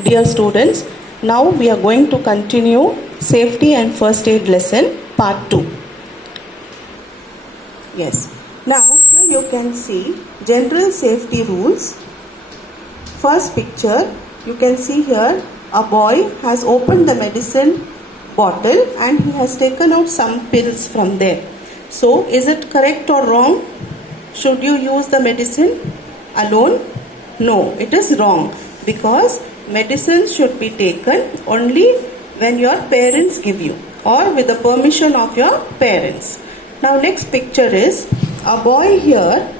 Dear students, now we are going to continue safety and first aid lesson part 2. Yes, now here you can see general safety rules. First picture, you can see here a boy has opened the medicine bottle and he has taken out some pills from there. So is it correct or wrong? Should you use the medicine alone? No, it is wrong, because medicines should be taken only when your parents give you or with the permission of your parents. Now next picture is a boy here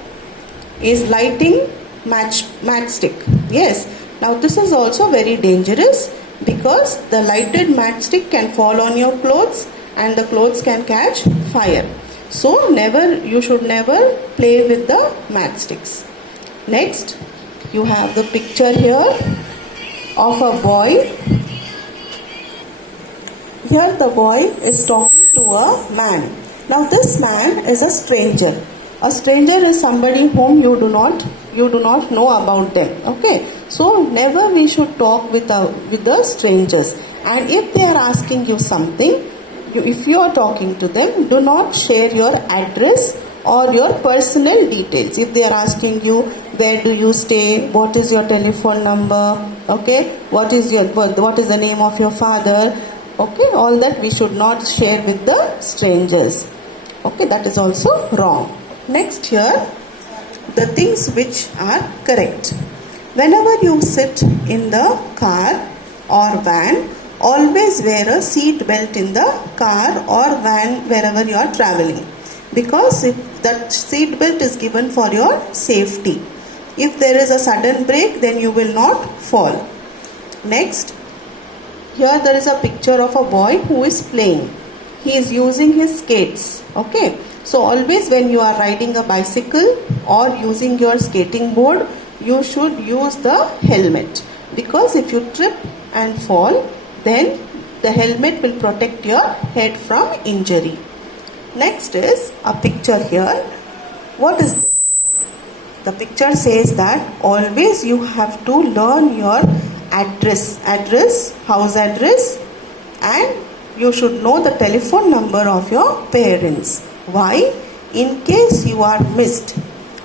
is lighting matchstick. Yes, now this is also very dangerous, because the lighted matchstick can fall on your clothes and the clothes can catch fire. So you should never play with the matchsticks. Next, you have the picture here of a boy. Here the boy is talking to a man. Now this man is a stranger. A stranger is somebody whom you do not know about them. Okay, so never we should talk with the strangers. And if they are asking you something, if you are talking to them, do not share your address or your personal details. If they are asking you, where do you stay, what is your telephone number, okay, what is the name of your father, okay, all that we should not share with the strangers. Okay, that is also wrong. Next here, the things which are correct. Whenever you sit in the car or van, always wear a seat belt in the car or van wherever you are traveling, because if that seat belt is given for your safety. If there is a sudden brake, then you will not fall. Next, here there is a picture of a boy who is playing. He is using his skates. Okay, so always when you are riding a bicycle or using your skating board, you should use the helmet, because if you trip and fall, then the helmet will protect your head from injury. Next is a picture here. What is this? The picture says that always you have to learn your address, house address, and you should know the telephone number of your parents. Why? In case you are missed,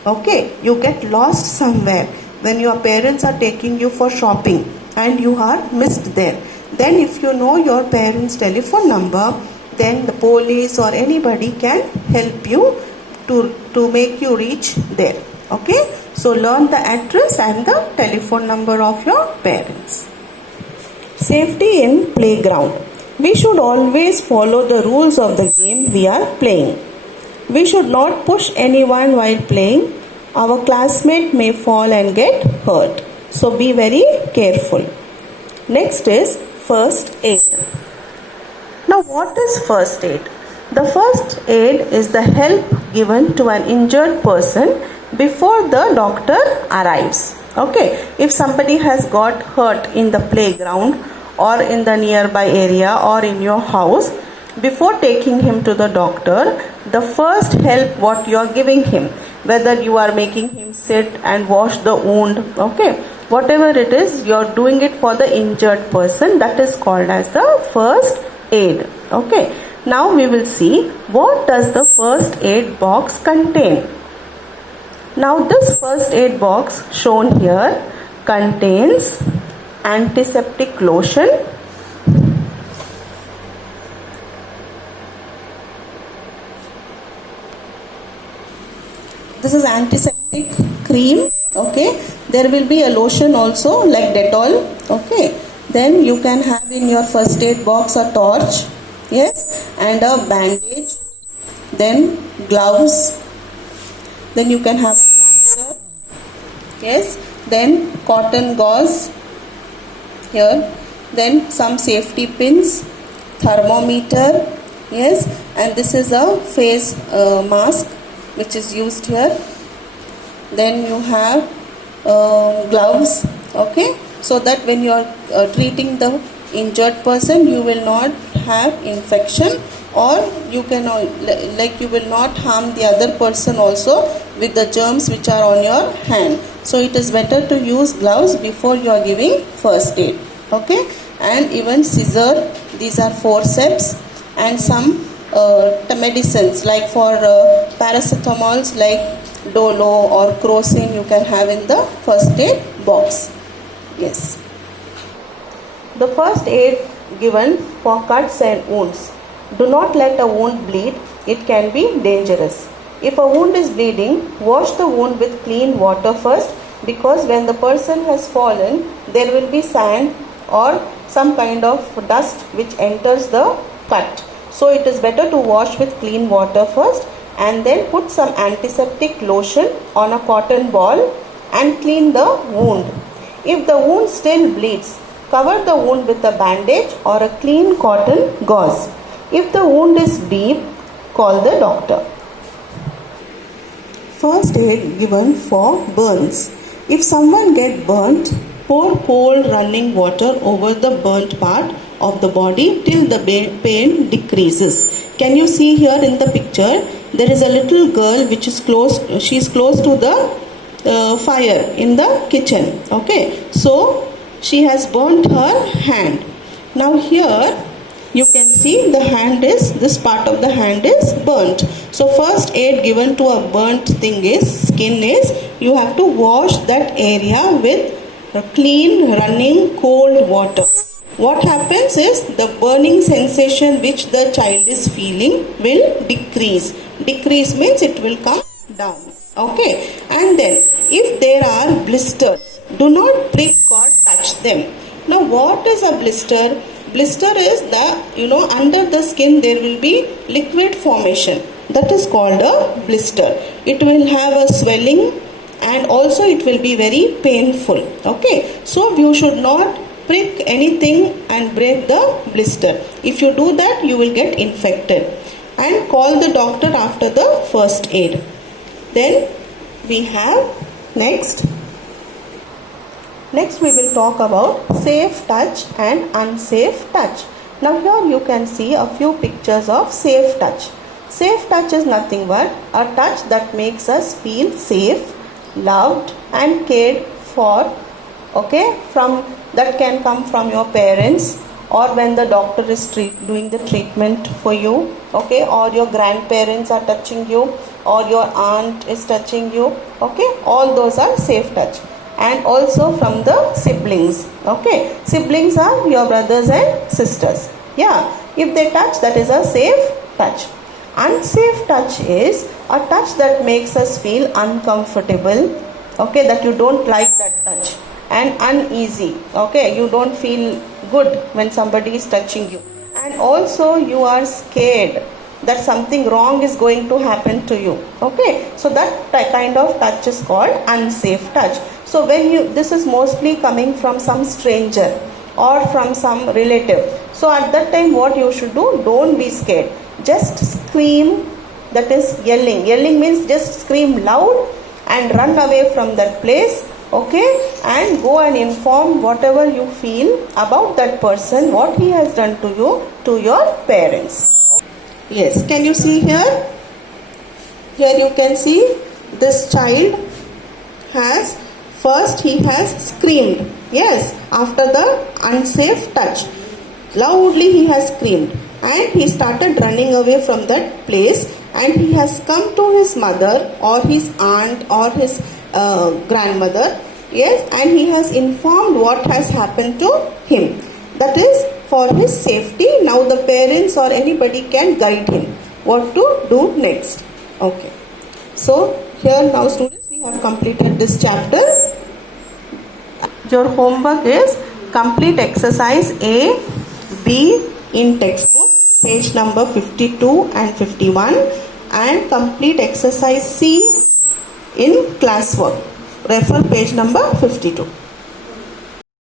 okay, you get lost somewhere when your parents are taking you for shopping and you are missed there. Then if you know your parents' telephone number, then the police or anybody can help you to make you reach there. Okay, so learn the address and the telephone number of your parents. Safety in playground. We should always follow the rules of the game we are playing. We should not push anyone while playing. Our classmate may fall and get hurt. So be very careful. Next is first aid. Now what is first aid? The first aid is the help given to an injured person before the doctor arrives. Okay, if somebody has got hurt in the playground or in the nearby area or in your house, before taking him to the doctor, the first help what you are giving him, whether you are making him sit and wash the wound, okay, whatever it is, you are doing it for the injured person, that is called as the first aid. Okay, now we will see what does the first aid box contain. Now this first aid box shown here contains antiseptic lotion, this is antiseptic cream, okay, there will be a lotion also like Dettol, okay, then you can have in your first aid box a torch, yes, and a bandage, then gloves, then you can have a plaster, yes, then cotton gauze here, then some safety pins, thermometer, yes, and this is a face mask which is used here, then you have gloves, okay, so that when you are treating the injured person, you will not have infection, or you can you will not harm the other person also with the germs which are on your hand. So it is better to use gloves before you are giving first aid. Okay, and even scissor, these are forceps, and some medicines like for paracetamols like Dolo or Crocin you can have in the first aid box. Yes. The first aid given for cuts and wounds. Do not let a wound bleed, it can be dangerous. If a wound is bleeding, wash the wound with clean water first, because when the person has fallen, there will be sand or some kind of dust which enters the cut. So it is better to wash with clean water first and then put some antiseptic lotion on a cotton ball and clean the wound. If the wound still bleeds, cover the wound with a bandage or a clean cotton gauze. If the wound is deep, call the doctor. First aid given for burns. If someone gets burnt, pour cold running water over the burnt part of the body till the pain decreases. Can you see here in the picture? There is a little girl which is close. She is close to the fire in the kitchen. Okay, so she has burnt her hand. Now here you can see this part of the hand is burnt. So first aid given to a burnt skin is you have to wash that area with clean running cold water. What happens is the burning sensation which the child is feeling will decrease. Decrease means it will come down. Okay, and then if there are blisters, do not prick or touch them. Now what is a blister? Blister is under the skin there will be liquid formation. That is called a blister. It will have a swelling and also it will be very painful. Okay, so you should not prick anything and break the blister. If you do that, you will get infected. And call the doctor after the first aid. Then we have next we will talk about safe touch and unsafe touch. Now here you can see a few pictures of safe touch. Safe touch is nothing but a touch that makes us feel safe, loved and cared for. Okay, that can come from your parents, or when the doctor is doing the treatment for you. Okay, or your grandparents are touching you, or your aunt is touching you. Okay, all those are safe touch. And also from the siblings. Okay, siblings are your brothers and sisters. Yeah, if they touch, that is a safe touch. Unsafe touch is a touch that makes us feel uncomfortable. Okay, that you don't like that touch, and uneasy. Okay, you don't feel good when somebody is touching you, and also you are scared that something wrong is going to happen to you. Okay, so that kind of touch is called unsafe touch. So when this is mostly coming from some stranger or from some relative. So at that time what you should do, don't be scared. Just scream, that is yelling. Yelling means just scream loud and run away from that place. Okay, and go and inform whatever you feel about that person, what he has done to you, to your parents. Yes, can you see here? Here you can see this child has he has screamed. Yes, after the unsafe touch, loudly he has screamed and he started running away from that place, and he has come to his mother or his aunt or his grandmother. Yes, and he has informed what has happened to him. That is for his safety. Now the parents or anybody can guide him what to do next. Okay, so here now students, we have completed this chapter. Your homework is complete exercise A, B in textbook, page number 52 and 51, and complete exercise C in classwork. Refer page number 52.